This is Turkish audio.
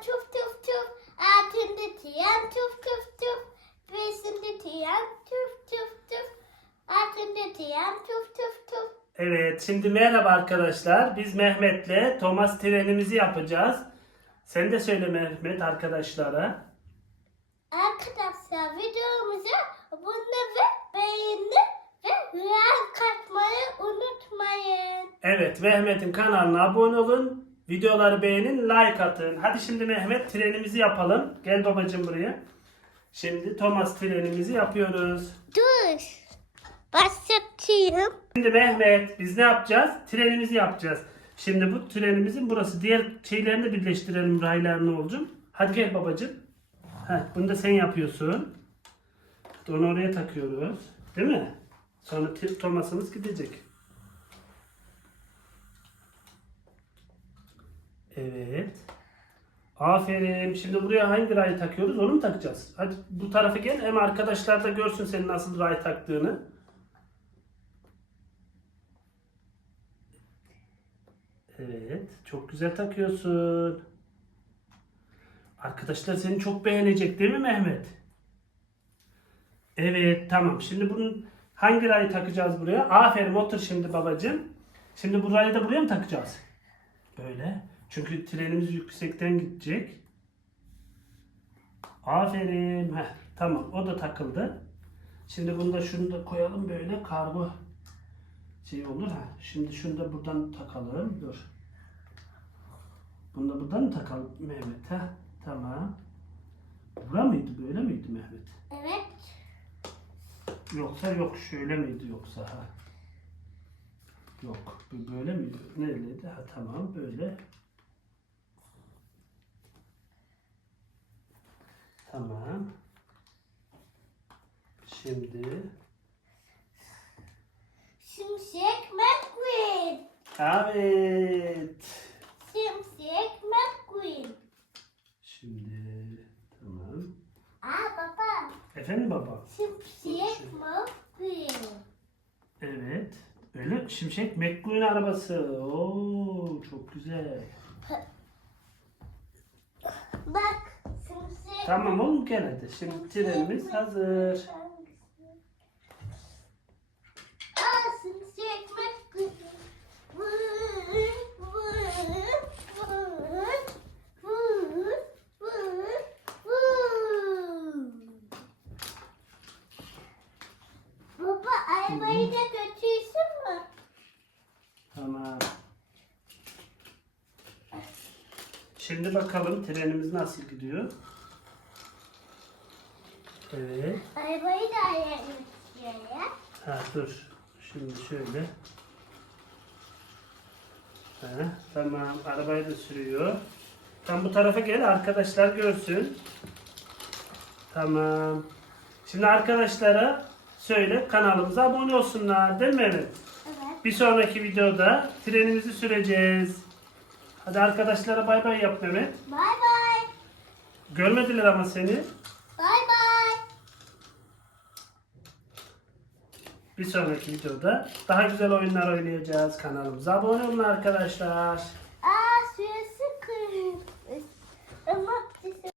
tuf tuf tuf. Altında tren tuf tuf tuf. Beşinde tren tuf tuf tuf. Altında tren tuf tuf tuf. Evet, şimdi merhaba arkadaşlar. Biz Mehmet'le Thomas trenimizi yapacağız. Sen de söyle Mehmet arkadaşlara. Arkadaşlar videomuza abone ve beğeni ve like katmayı unutmayın. Evet, Mehmet'in kanalına abone olun. Videoları beğenin, like atın. Hadi şimdi Mehmet trenimizi yapalım. Gel babacığım buraya. Şimdi Thomas trenimizi yapıyoruz. Dur. Başlatayım. Şimdi Mehmet biz ne yapacağız? Trenimizi yapacağız. Şimdi bu trenimizin burası. Diğer şeylerini de birleştirelim raylarını olacağım. Hadi gel babacığım. Heh, bunu da sen yapıyorsun. Onu oraya takıyoruz. Değil mi? Sonra Thomas'ımız gidecek. Evet. Aferin. Şimdi buraya hangi rayı takıyoruz? Onu mu takacağız? Hadi bu tarafa gel. Hem arkadaşlar da görsün senin nasıl ray taktığını. Evet, çok güzel takıyorsun. Arkadaşlar seni çok beğenecek değil mi Mehmet? Evet, tamam. Şimdi bunun hangi rayı takacağız buraya? Aferin, otur şimdi babacığım. Şimdi bu rayı da buraya mı takacağız? Böyle. Çünkü trenimiz yüksekten gidecek. Aferin. Heh, tamam, o da takıldı. Şimdi bunu da şunu da koyalım böyle kargo şey olur ha. Şimdi şunu da buradan takalım. Dur. Bunu da buradan mı takalım Mehmet ha? Tamam. Bura mıydı? Böyle miydi Mehmet? Evet. Yoksa yok şöyle miydi yoksa ha? Yok. Böyle miydi? Nereliydi? Ha tamam böyle. Tamam. Şimdi Şimşek McQueen. evet. Şimşek McQueen. Şimdi tamam. Aa baba. Efendim baba? Şimşek McQueen. Evet. Böyle Şimşek McQueen arabası. Oo çok güzel. Bak. Tamam oğlum gel hadi. Şimdi trenimiz hazır. Baba arabayı da götürsün mü? Tamam. Şimdi bakalım trenimiz nasıl gidiyor. Evet. Arabayı da ayarlayacağız ya. Ha dur. Şimdi şöyle. Ha, tamam. Arabayı da sürüyor. Tam bu tarafa gel arkadaşlar görsün. Tamam. Şimdi arkadaşlara söyle kanalımıza abone olsunlar değil mi Mehmet? Evet. Bir sonraki videoda trenimizi süreceğiz. Hadi arkadaşlara bay bay yap Mehmet. Bay bay. Görmediler ama seni. Bay bay. Bir sonraki videoda daha güzel oyunlar oynayacağız. Kanalımıza abone olun arkadaşlar.